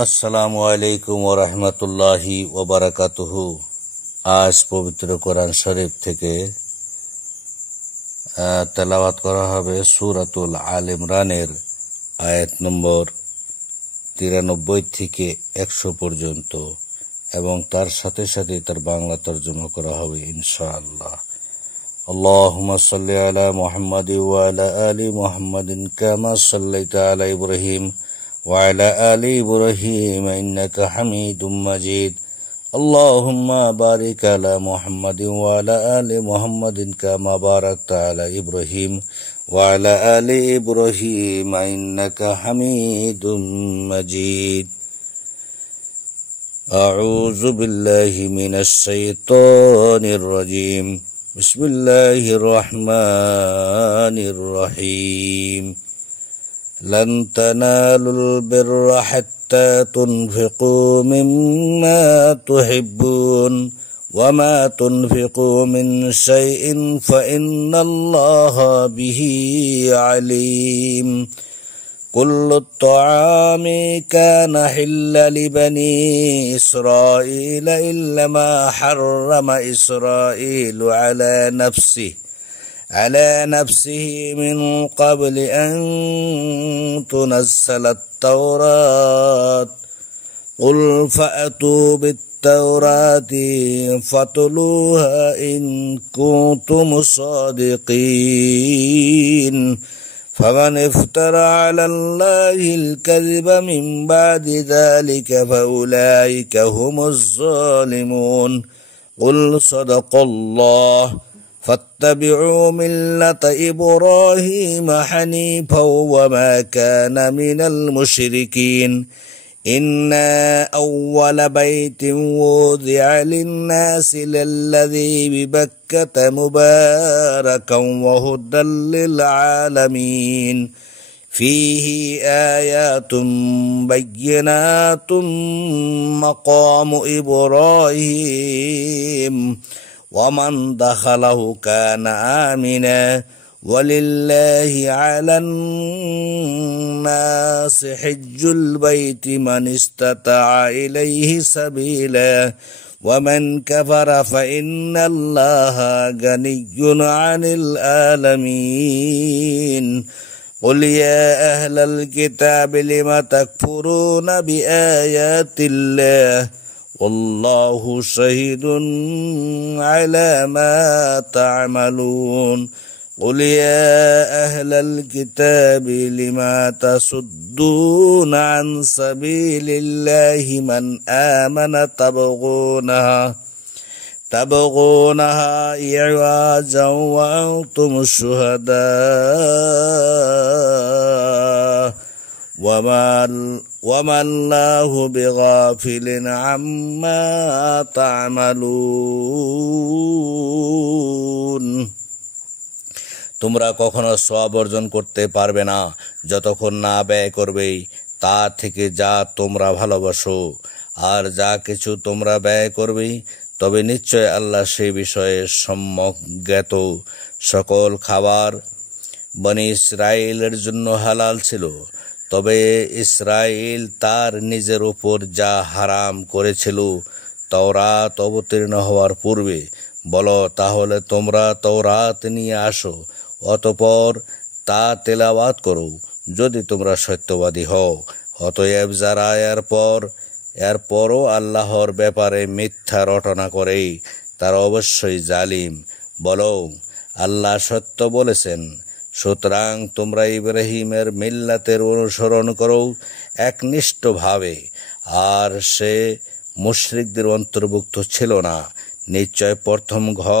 আসসালামু আলাইকুম ওয়া রাহমাতুল্লাহি ওয়া বারাকাতুহু। আজ পবিত্র কোরআন শরীফ থেকে তেলাওয়াত করা হবে সূরাতুল আল ইমরানের আয়াত নম্বর 93 থেকে 100 পর্যন্ত এবং তার সাথে সাথে তার বাংলা তরজমা করা হবে ইনশাআল্লাহ। আল্লাহুম্মা সাল্লি আলা মুহাম্মাদি ওয়া আলা আলি মুহাম্মাদিন কামা সাল্লাইতা আলা ইব্রাহিম وعلى آل إبراهيم إنك حميد مجيد اللهم بارك على محمد وعلى آل محمد كما باركت على إبراهيم وعلى آل إبراهيم إنك حميد مجيد أعوذ بالله من الشيطان الرجيم بسم الله الرحمن الرحيم لن تنالوا البر حتى تنفقوا مما تحبون وما تنفقوا من شيء فإن الله به عليم كل الطعام كان حلا لبني إسرائيل إلا ما حرم إسرائيل على نفسه من قبل أن تنزل التوراة قل فأتوا بالتوراة فاتلوها إن كنتم صادقين فمن افترى على الله الكذب من بعد ذلك فأولئك هم الظالمون قل صدق الله فاتبعوا ملة إبراهيم حنيفا وما كان من المشركين إن أول بيت وضع للناس للذي ببكة مباركا وهدى للعالمين فيه آيات بينات مقام إبراهيم ومن دخله كان آمنا ولله على الناس حج البيت من استطاع إليه سبيلا ومن كفر فإن الله غني عن العالمين قل يا أهل الكتاب لم تكفرون بآيات الله والله شهيد على ما تعملون قل يا أهل الكتاب لما تصدون عن سبيل الله من آمن تبغونها إعواجا وأنتم الشهداء وما الله بغافل عما تعملون তোমরা কখনো সওয়াব অর্জন করতে পারবে না যতক্ষণ না ব্যয় করবে তা থেকে যা তোমরা ভালোবাসো, আর যা কিছু তোমরা ব্যয় করবে তবে নিশ্চয় আল্লাহ সেই বিষয়ে সম্যক জ্ঞাত। সকল খাবার বনি ইসরাইলের জন্য হালাল ছিল, তবে ইসরাইল তার নিজের উপর যা হারাম করেছিল তাওরাত অবতীর্ণ হওয়ার পূর্বে। বলো, তাহলে তোমরা তাওরাত নিয়ে আসো, অতঃপর তা তেলাওয়াত করো যদি তোমরা সত্যবাদী হও। অতএব যারা এরপরও আল্লাহর ব্যাপারে মিথ্যা রটনা করে তারা অবশ্যই জালিম। বলো, আল্লাহ সত্য বলেছেন, সুতরাং তোমরা ইব্রাহিমের মিল্লাতের অনুসরণ করো একনিষ্ঠভাবে, আর সে মুশরিকদের অন্তর্ভুক্ত ছিল না। নিশ্চয় প্রথম ঘর